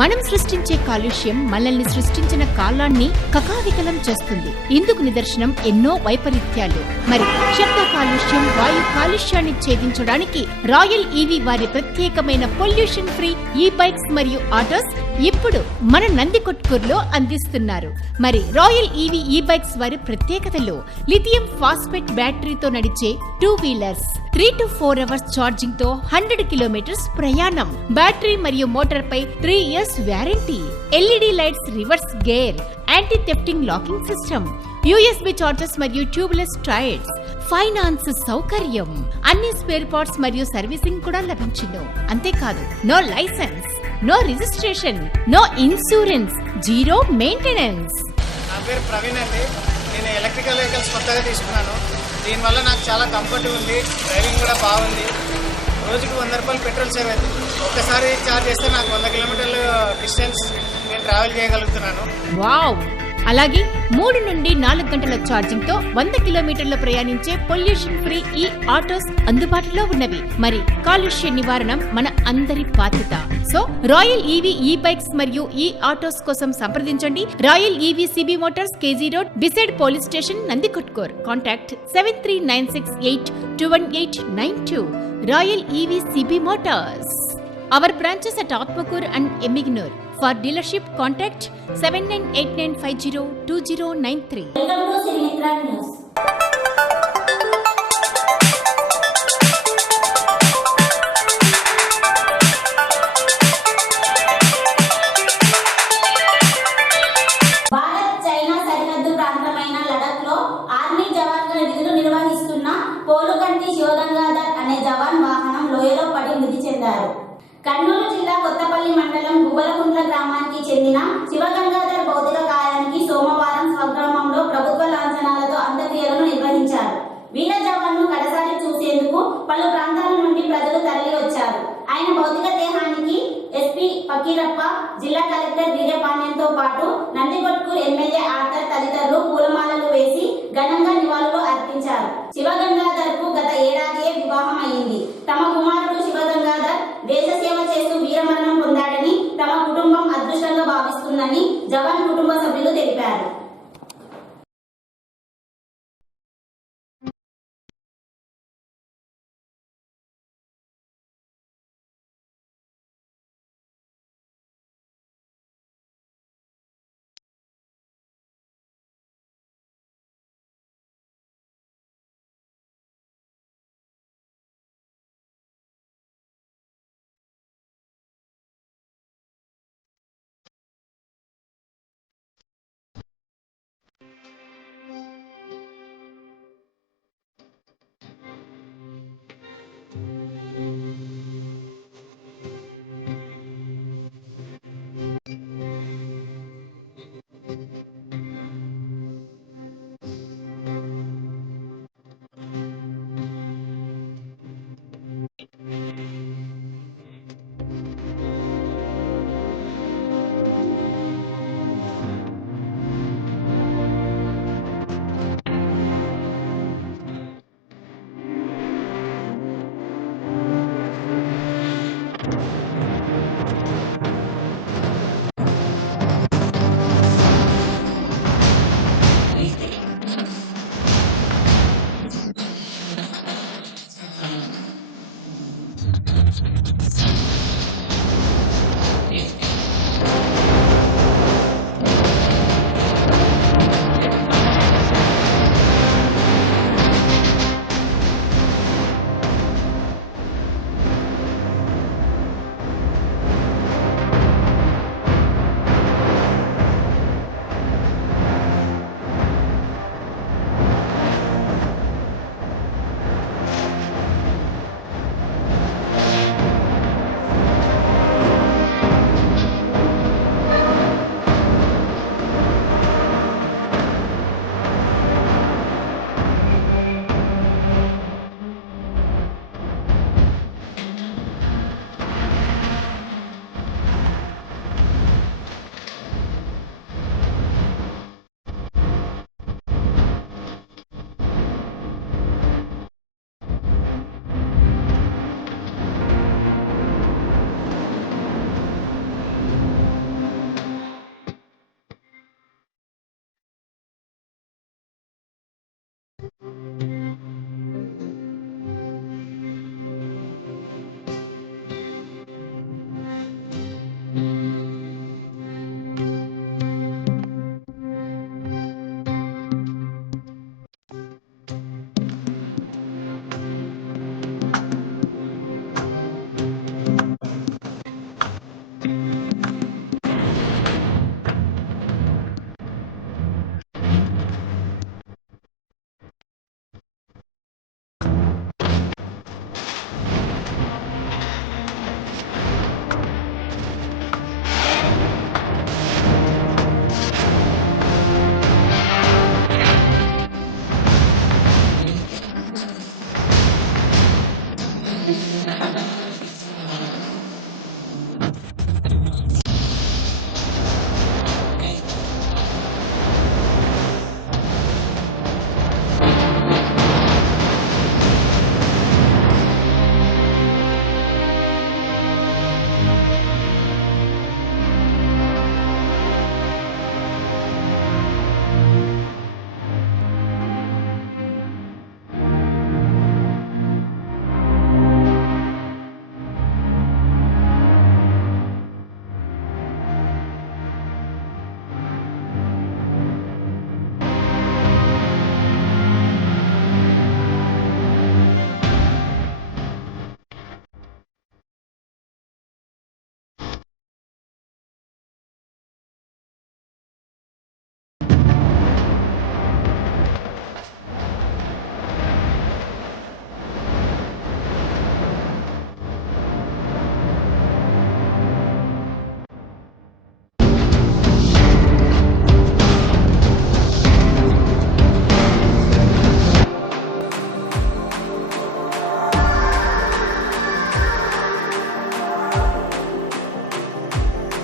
మనం సృష్టించే కాలుష్యం మనల్ని సృష్టించిన కాలాన్ని కకావికలం చేస్తుంది. ఇందుకు నిదర్శనం ఎన్నో వైపరీత్యాలు. మరి శబ్ద కాలుష్యం, వాయు కాలుష్యాన్ని ఛేదించడానికి రాయల్ ఈవీ వారి ప్రత్యేకమైన పొల్యూషన్ ఫ్రీ ఈ బైక్స్ మరియు ఆటోస్ ఇప్పుడు మన నందికొట్కూరులో అందిస్తున్నారు. మరి రాయల్ ఈవీ ఈ బైక్స్ వారి ప్రత్యేకతలు: లిథియం ఫాస్ఫేట్ బ్యాటరీతో నడిచే 2 వీలర్స్, 3 to 4 అవర్స్ ఛార్జింగ్ తో 100 కిలోమీటర్స్ ప్రయాణం, బ్యాటరీ మరియు మోటార్ పై 3 years warranty, LED lights, reverse gear, anti thefting locking system, USB chargers మరియు ట్యూబ్లెస్ టైర్స్, ఫైనాన్స్ సౌకర్యం, అన్ని స్పేర్ పార్ట్స్ మరియు సర్వీసింగ్ కూడా లభించును. అంతేకాదు no licence, no registration, no insurance, zero maintenance. నా పేరు ప్రవీణ్ అండి. నేను ఎలక్ట్రికల్ వెహికల్స్ కొత్తగా తీసుకున్నాను. దీనివల్ల నాకు చాలా కంఫర్ట్ ఉంది, డ్రైవింగ్ కూడా బాగుంది. రోజుకి 100 రూపాయలు పెట్రోల్ సేవ్ అవుతుంది. ఒక్కసారి ఛార్జ్ చేస్తే నాకు 100 కిలోమీటర్ల డిస్టెన్స్ నేను ట్రావెల్ చేయగలుగుతున్నాను. వావ్! అలాగే 3 నుండి 4 గంటల ఛార్జింగ్ తో 100 కిలోమీటర్లు ప్రయాణించే పొల్యూషన్ ఫ్రీ ఈ ఆటోస్ అందుబాటులో ఉన్నవి. మరి కాలుష్య నివారణ మన అందరి బాధ్యత. So Royal EV e bikes మరియు ఈ ఆటోస్ కోసం సంప్రదించండి. Royal EV CB motors, KG road, beside police station, Nandikotkur. Contact 7396821892. Royal EV CB motors. Our branches at Atmakur and Emignur. For dealership, contact 7989502093. Welcome to Sinimitra News. Bharat China సరిహద్దు ప్రాంతమైన లడఖ్లో army జవాన్గా విధులు నిర్వహిస్తున్న పోలుగంటి శివగంగాధర్ అనే జవాన్ వాహనం లోయలో పడి మృతి చెందారు. కర్నూలు జిల్లా కొత్తపల్లి మండలం గువ్వలకుంట్ల గ్రామానికి చెందిన శివగంగాధర్ భౌతిక కాయానికి సోమవారం స్వగ్రామంలో ప్రభుత్వ లాంఛనాలతో అంత్యక్రియలను నిర్వహించారు. వీర జవాన్ను కడసారి చూసేందుకు పలు ప్రాంతాల నుండి ప్రజలు తరలి వచ్చారు. ఆయన భౌతిక దేహానికి ఎస్పీ ఫకీరప్ప, జిల్లా కలెక్టర్ వీర్యపాండ్యంతో పాటు నందికొట్కూరు ఎమ్మెల్యే ఆర్థర్ తదితరులు పూలమాలలు వేసి ఘనంగా నివాళులు అర్పించారు. శివగంగాధర్ కు గత ఏడాదియే వివాహం అయింది. తమ కుమారుడు శివగంగాధర్ దేశ సేవ చేస్తూ వీరమరణం పొందాడని తమ కుటుంబం అదృష్టంగా భావిస్తుందని జవాన్ కుటుంబ సభ్యులు తెలిపారు.